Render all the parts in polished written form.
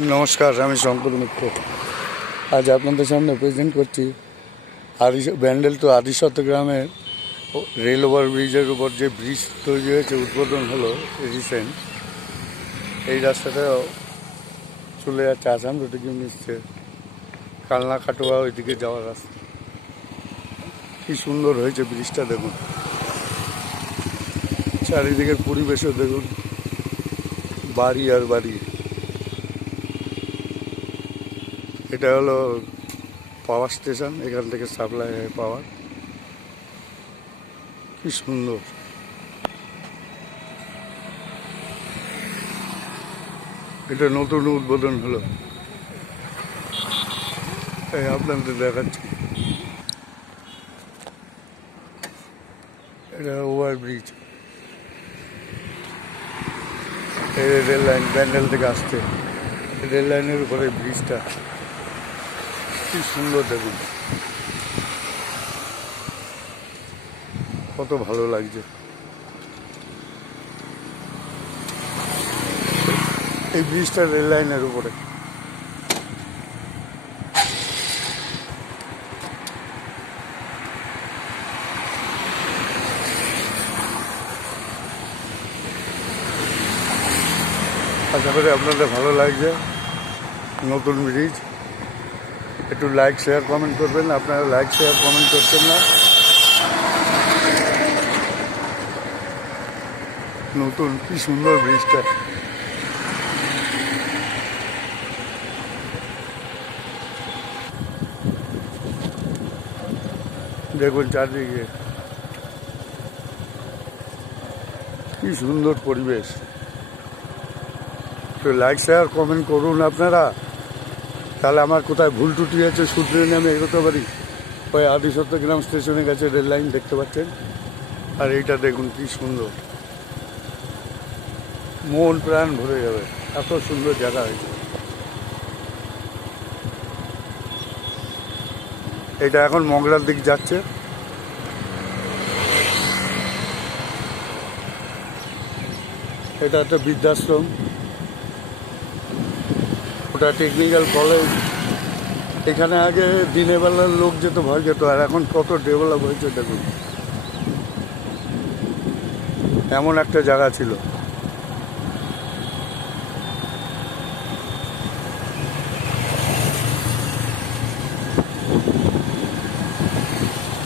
নমস্কার, আমি শঙ্কর মিত্র। আজ আপনাদের সামনে প্রেজেন্ট করছি ব্যান্ডেল টু আদিসত্য গ্রামের রেল ওভার ব্রিজের উপর যে ব্রিজ তৈরি হয়েছে, উদ্বোধন হলো রিসেন্ট। এই রাস্তাটা চলে যাচ্ছে আসাম রোডে, কি মিশছে কালনা কাটোয়া ওইদিকে যাওয়ার রাস্তা। কি সুন্দর হয়েছে ব্রিজটা, দেখুন চারিদিকের পরিবেশও দেখুন, বাড়ি আর বাড়ি। এটা হলো পাওয়ার স্টেশন, এখান থেকে সাপ্লাই হয় পাওয়ার। কি সুন্দর, এটা নতুন উদ্বোধন হলো, এই আপনাদের দেখাচ্ছি। এটা ওভার ব্রিজ, এই রেল লাইন ব্যান্ডেল থেকে আসছে, রেল লাইনের উপরে ব্রিজটা কি সুন্দর, দেখুন কত ভালো লাগছে। এই ব্রিজটা রেল লাইনের উপরে। আশা করি আপনাদের ভালো লাগছে নতুন ব্রিজ। একটু লাইক শেয়ার কমেন্ট করবেন, আপনারা লাইক শেয়ার কমেন্ট করছেন না। নতুন কি সুন্দর ব্রিজটা, দেখুন চারদিকে কি সুন্দর পরিবেশ। তো লাইক শেয়ার কমেন্ট করুন আপনারা, তাহলে আমার কোথায় ভুল ত্রুটি আছে শুধরে নিয়ে আমি এগোতে পারি। ওই আদিসত্য গ্রাম স্টেশনের কাছে রেল লাইন দেখতে পাচ্ছেন, আর এইটা দেখুন কি সুন্দর, মন প্রাণ ভরে যাবে, এত সুন্দর জায়গা হয়েছে। এটা এখন মংলার দিক যাচ্ছে। এটা একটা বৃদ্ধাশ্রম, ওটা টেকনিক্যাল কলেজ। এখানে আগে দিনের বেলার লোক যেত, ভয় যেত, আর এখন কত ডেভেলপ হয়েছে দেখুন। এমন একটা জায়গা ছিল।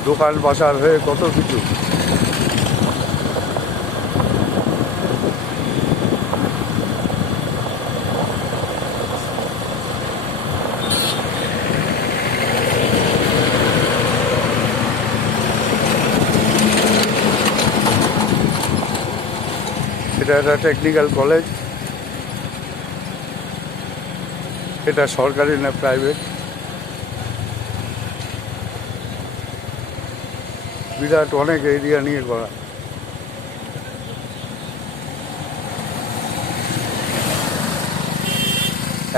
দোকান বাসার হয়ে কত কিছু। এটা একটা টেকনিক্যাল কলেজ। এটা সরকারি না প্রাইভেট, বিরাট অনেক এরিয়া নিয়ে করা।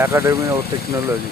Academy of technology.